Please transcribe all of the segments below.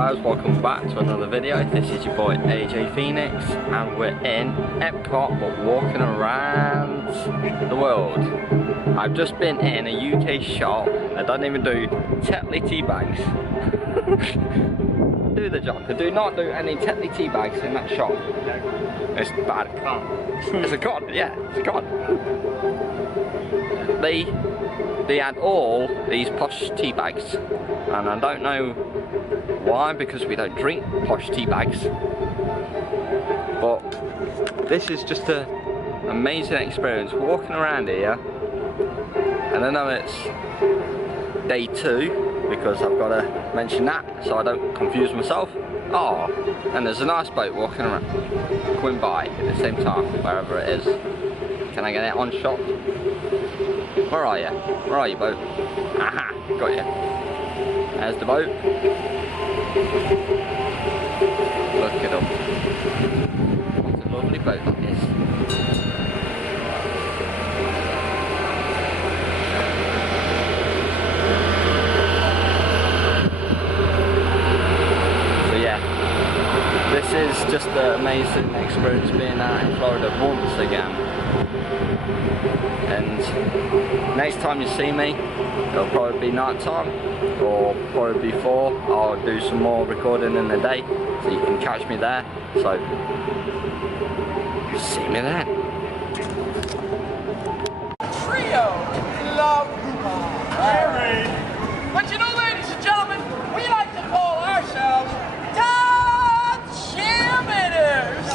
guys, welcome back to another video. This is your boy AJ Phoenix and we're in Epcot but walking around the world. I've just been in a UK shop that doesn't even do Tetley tea bags. Do the job. They do not do any Tetley tea bags in that shop. It's bad. It's a con, yeah, it's a con. They had all these posh tea bags, and I don't know why, because we don't drink posh tea bags. But this is just an amazing experience walking around here, and I know it's day 2 because I've got to mention that so I don't confuse myself. Oh, and there's a nice boat walking around, going by at the same time, wherever it is. Can I get it on shot? Where are you? Where are you, boat? Aha, got you. There's the boat. Look it up. What a lovely boat that is. So yeah, this is just an amazing experience being out in Florida once again. And next time you see me, it'll probably be night time, or probably before. I'll do some more recording in the day, so you can catch me there. So, see me then. Trio love Harry. But you know, ladies and gentlemen, we like to call ourselves Top Chimniters.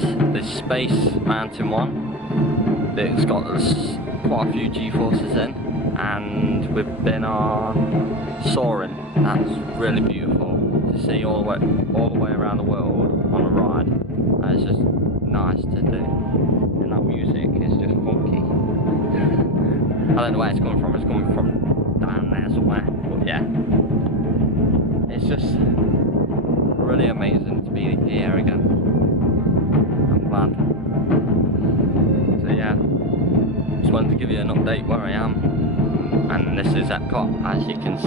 the Space Mountain one. It's got quite a few G-forces in, and we've been on Soaring. That's really beautiful to see all the way around the world on a ride. And it's just nice to do, and that music is just funky. I don't know where it's coming from. It's coming from down there somewhere, but yeah, it's just really amazing to be here again. I'm glad. So yeah, just wanted to give you an update where I am. And this is Epcot, as you can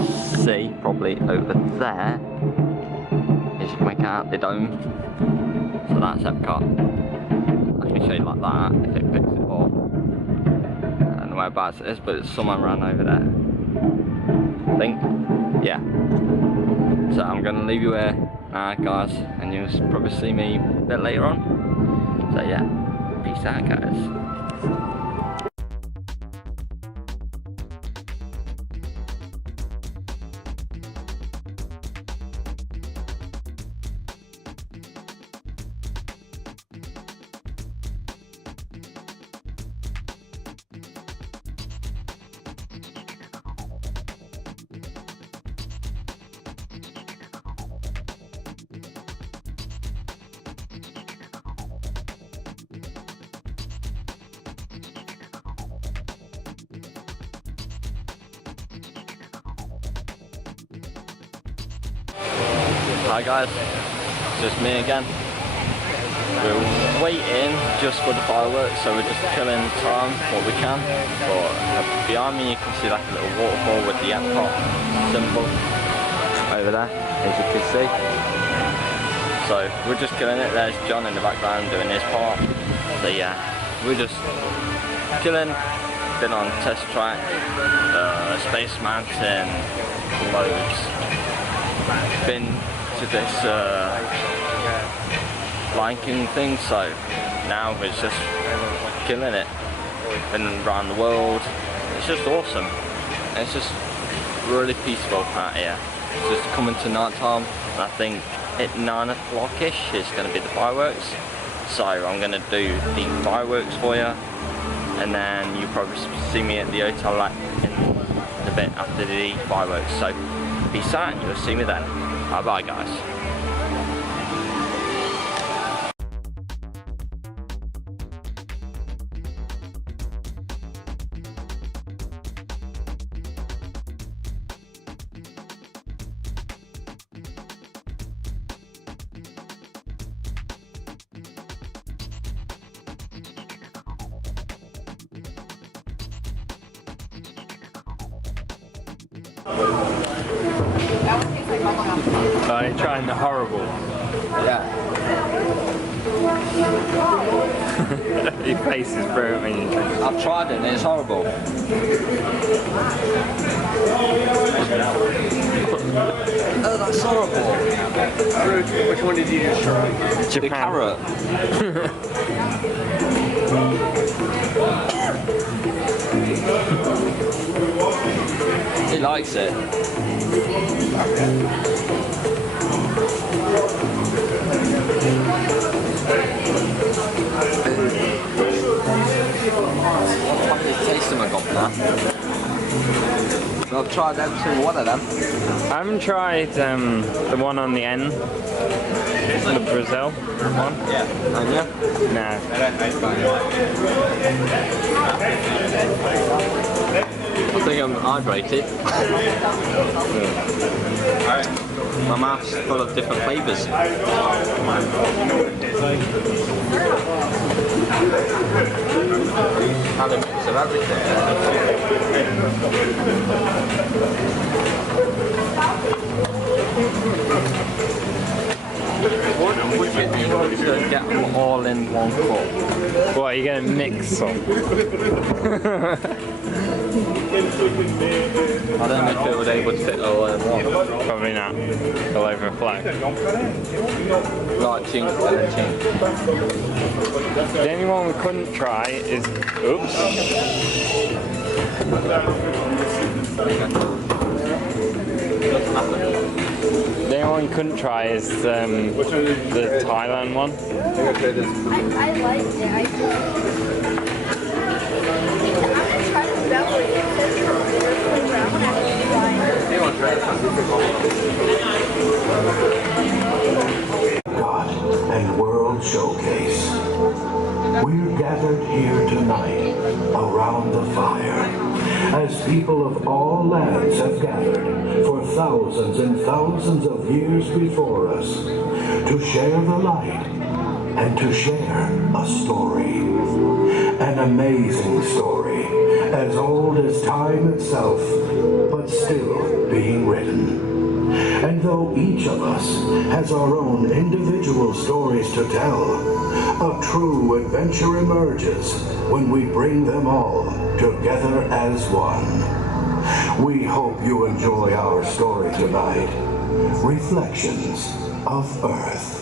see, probably over there, as you can make out the dome. So that's Epcot. I can show you like that if it picks it up. I don't know whereabouts it is, but it's somewhere around over there, I think. Yeah. So I'm going to leave you here now, guys, and you'll probably see me a bit later on. So yeah, peace out, guys. Hi guys, it's just me again. We're waiting just for the fireworks, so we're just killing time what we can. But behind me you can see like a little waterfall with the Epcot symbol over there, as you can see. So we're just killing it. There's John in the background doing his part. So yeah, we're just killing. Been on test track, Space Mountain, loads. Been to this Lion King thing, so now it's just killing it. Been around the world. It's just awesome. And it's just really peaceful out here. It's just coming to night time, and I think at 9 o'clock-ish is going to be the fireworks. So I'm going to do the fireworks for you, and then you'll probably see me at the hotel in a bit after the fireworks. So peace out, and you'll see me then. Bye bye, guys. Are you trying the horrible? Yeah. Your face is brilliant when you drink. I've tried it and it's horrible. Oh, that's horrible. Which one did you just try? The carrot. He likes it. What did it taste of my governor? I've tried every single one of them. I haven't tried the one on the end, the Brazil one. Yeah. And you? No. I think I'm hydrated. My mouth's full of different flavours. Had a mix of everything. Would you be able to get them all in one cup? What, are you going to mix some? I don't know if it would able to fit all in one. Probably not. It'll overflow. Like chink and chink. The only one we couldn't try is... Oops. The only one you couldn't try is the Thailand one. I liked it. I'm gonna try the belly. It says it's a bitter flavor. I'm gonna God and World Showcase. We're gathered here tonight around the fire as people of all lands have gathered for thousands and thousands of years before us to share the light and to share a story. An amazing story as old as time itself, but still being written. And though each of us has our own individual stories to tell, a true adventure emerges when we bring them all together as one. We hope you enjoy our story tonight, Reflections of Earth.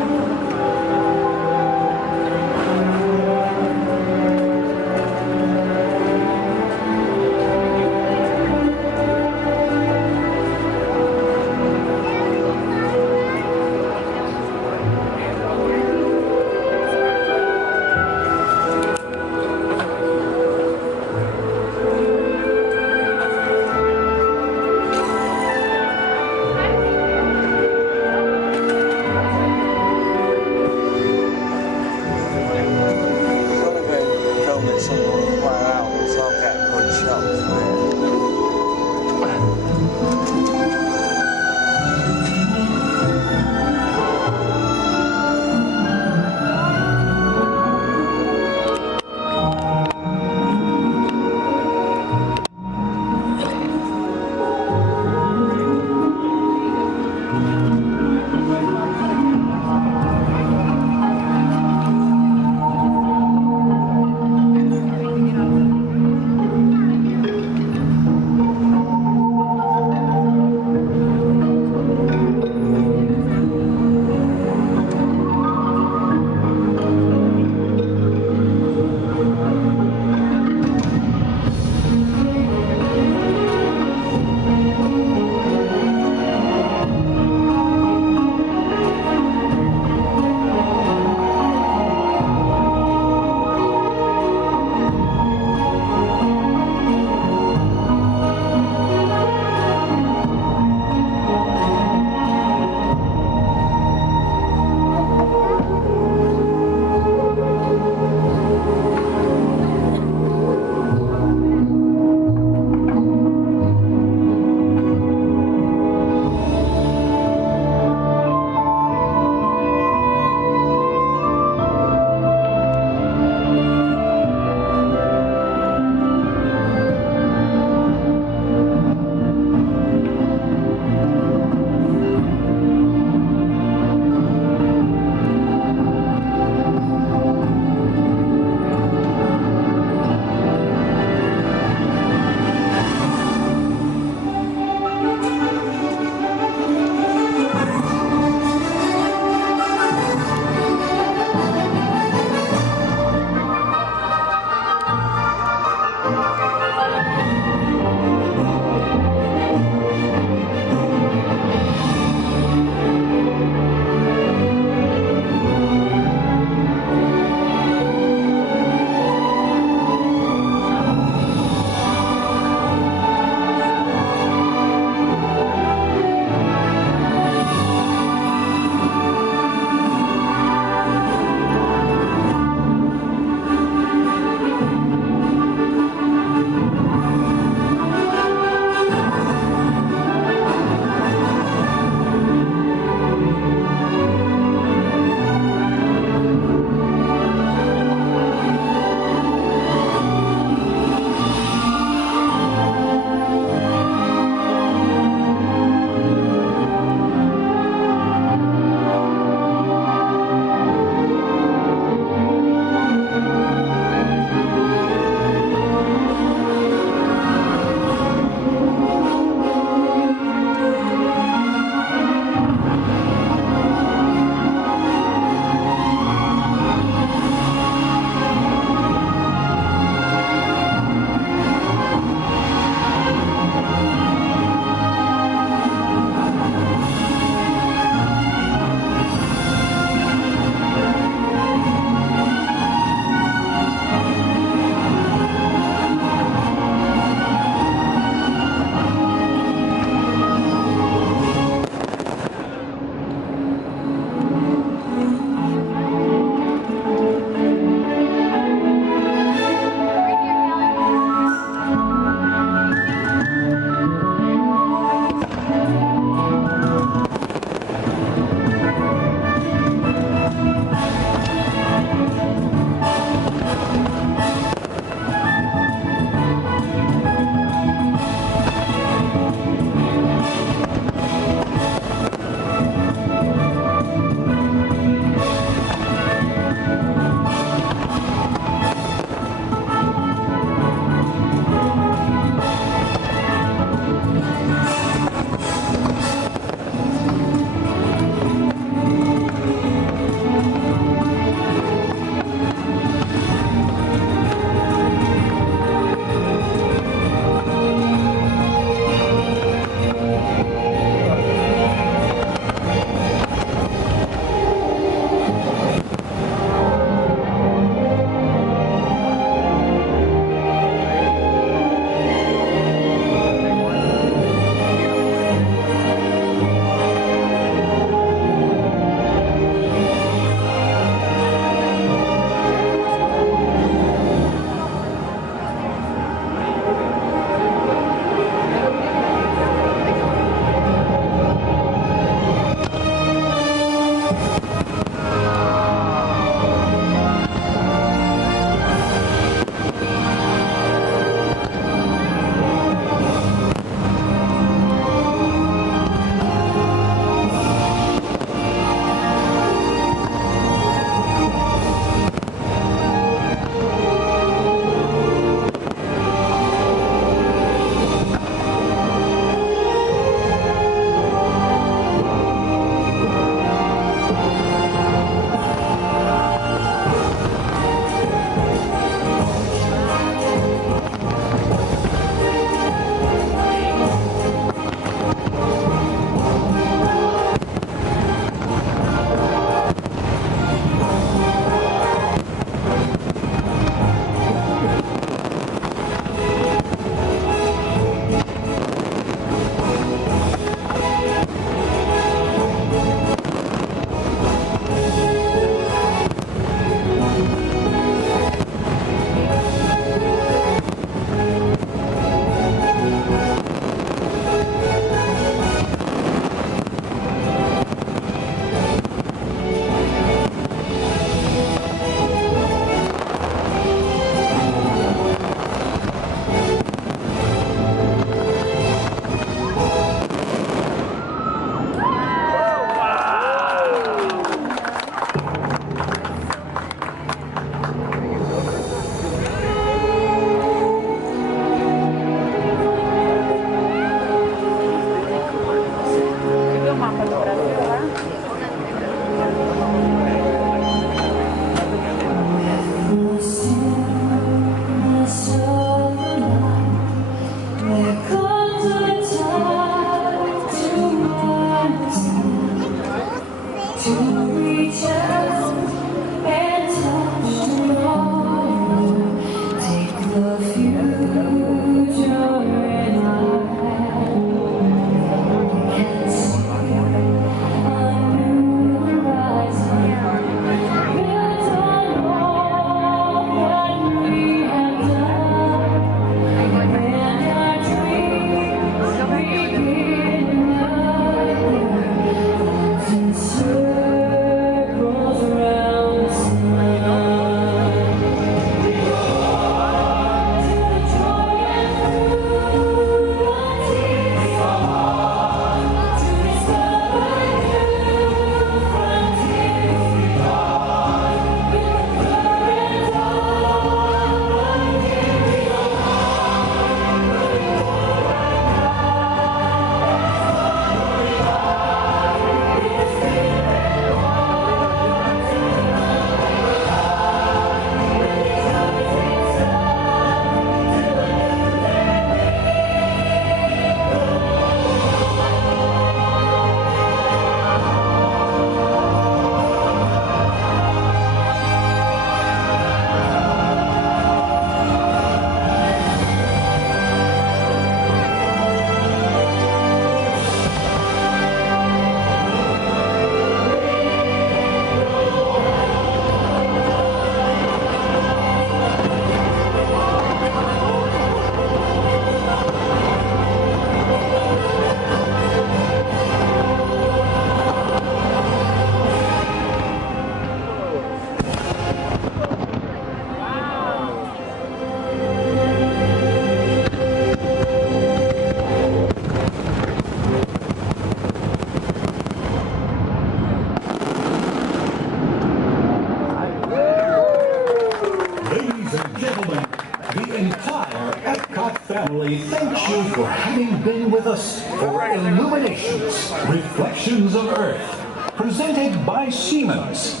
Epcot family thanks you for having been with us for Illuminations, Reflections of Earth, presented by Siemens.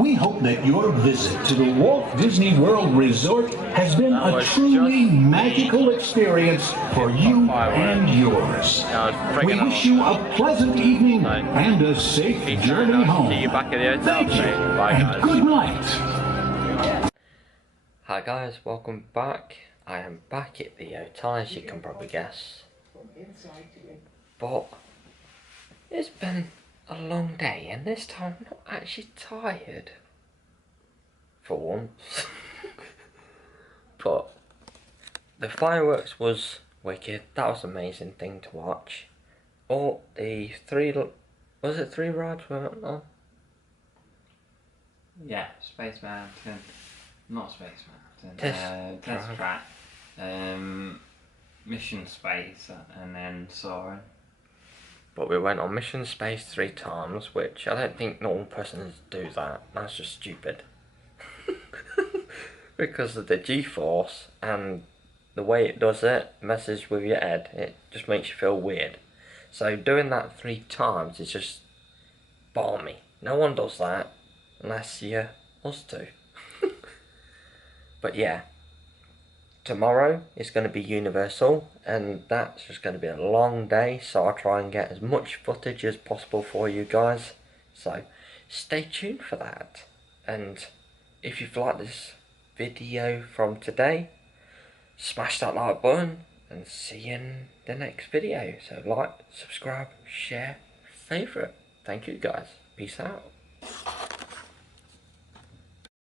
We hope that your visit to the Walt Disney World Resort has been a truly magical experience for you and yours. We wish you a pleasant evening and a safe journey home. See you back at the hotel. Thank you, Bye, and guys. good night. Hi guys, welcome back. I am back at the hotel, as you can probably guess. But it's been a long day, and this time I'm not actually tired. For once. But the fireworks was wicked. That was an amazing thing to watch. All the was it three rides we went on? Yeah, Space Mountain, not Space Mountain, Test Track, Mission Space, and then Soaring. But we went on Mission Space 3 times, which I don't think normal persons do that. That's just stupid. Because of the G-force and the way it does it, messes with your head. It just makes you feel weird. So doing that 3 times is just balmy. No one does that unless you're us two. But yeah, tomorrow is going to be Universal, and that's just going to be a long day, so I'll try and get as much footage as possible for you guys. So stay tuned for that. And if you've liked this video from today, smash that like button and see you in the next video. So like, subscribe, share, favourite. Thank you guys. Peace out.